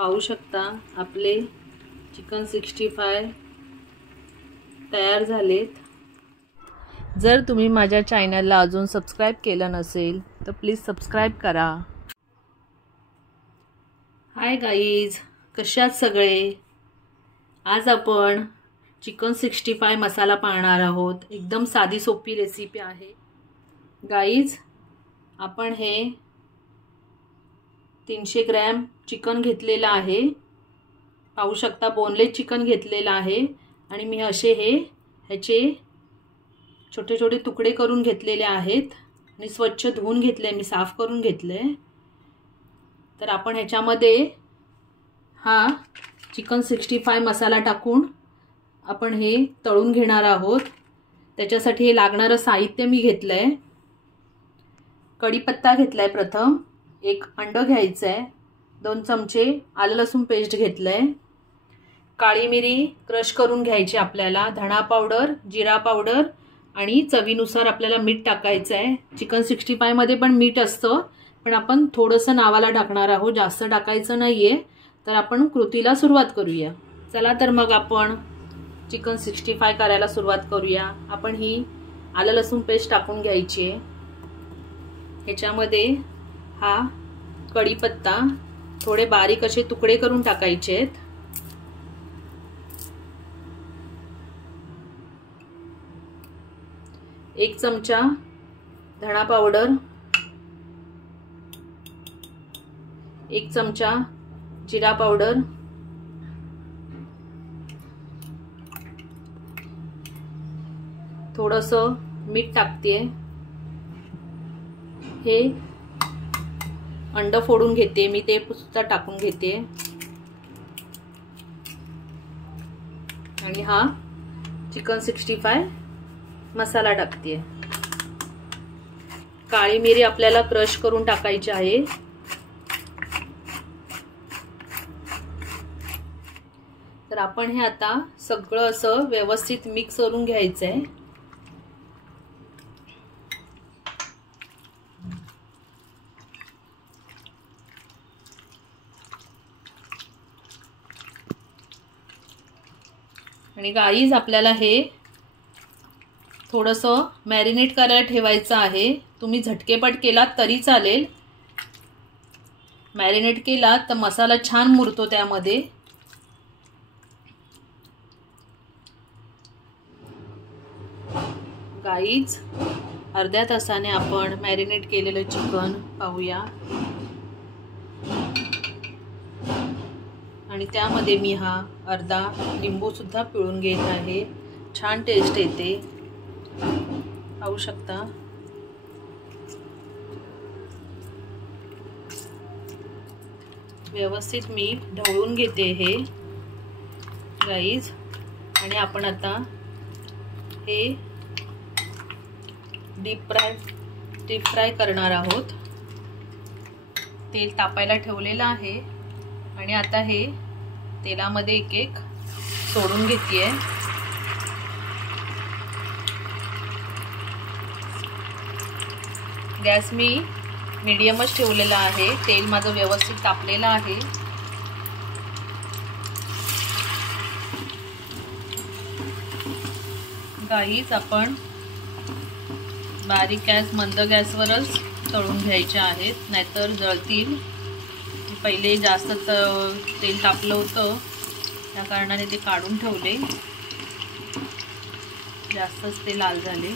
पाहू शकता आपले चिकन 65 तयार झालेत। जर तुम्ही माझ्या चॅनलला अजून सबस्क्राइब केलं नसेल तर प्लीज सबस्क्राइब करा। हाय गाईज, कशा आहात सगळे? आज आपण चिकन 65 मसाला पाहणार आहोत। एकदम साधी सोपी रेसिपी आहे गाईज। आपण हे 300 ग्रॅम चिकन घेतलेलं आहे। पाहू शकता बोनलेस चिकन घेतलेलं आहे आणि मी असे ह्याचे छोटे छोटे तुकडे करून घेतलेले आहेत आणि स्वच्छ धुवून घेतले, मी साफ करून घेतले। तर आपण ह्याच्यामध्ये हा चिकन 65 मसाला टाकून आपण हे तळून घेणार आहोत। त्याच्यासाठी हे लागणारे साहित्य मी घेतलंय। कढीपत्ता घेतलाय, प्रथम एक अंड घ्यायचंय, 2 चमचे आलं लसूण पेस्ट घेतलंय, काळी मिरी क्रश करून घ्यायची आपल्याला, धणा पावडर, जिरा पावडर आणि चवीनुसार आपल्याला मीठ टाकायचं आहे। चिकन 65 मध्ये पण मीठ असतं, पण आपण थोडंसं नावाला टाकणार आहोत, जास्त टाकायचं नाहीये। तर आपण कृतीला सुरुवात करूया। चला तर मग आपण चिकन 65 करायला सुरुवात करूया। आपण ही आलं लसूण पेस्ट टाकून घ्यायची आहे। ह्याच्यामध्ये हा कढीपत्ता थोडे बारीक असे तुकडे करून टाकायचे आहेत। एक चमचा धणा पावडर, 1 चमचा जिरा पावडर, थोडंसं मीठ टाकते। हे अंड फोडून घेते मी, ते सुद्धा टाकून घेते आणि हा चिकन 65 मसाला टाकते। काळी मिरी आपल्याला क्रश करून टाकायची आहे। तर आपण हे आता सगळं असं व्यवस्थित मिक्स करून घ्यायचंय। आणि गाईज आपल्याला हे थोडंसं मॅरिनेट करायला ठेवायचं आहे। तुम्ही झटकेपट केलात तरी चालेल, मॅरिनेट केला तर मसाला छान मुरतो त्यामध्ये। गाईज अर्ध्या तासाने आपण मॅरिनेट केलेलं चिकन पाहूया आणि त्यामध्ये मी हा अर्धा लिंबू सुद्धा पिळून घेत आहे। छान टेस्ट येते, पाहू शकता। व्यवस्थित मी ढवळून घेते हे गाईज। आणि आपण आता हे डीप फ्राय करणार आहोत। तेल तापायला ठेवलेलं आहे आणि आता हे तेलामध्ये एक एक सोडून घेतेय। गॅस मी मीडियमच ठेवलेला आहे, तेल माझं व्यवस्थित तापलेलं आहे। गाईज आपण बारीक गॅस, मंद गॅसवरच तळून घ्यायचे आहेत, नाहीतर जळतील। पहिले जास्त तेल तापलं होतं त्या कारणाने ते काढून ठेवले, जास्तच ते लाल झाले।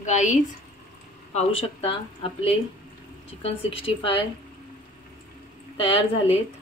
गाईज पाहू शकता आपले चिकन 65 तयार झालेत।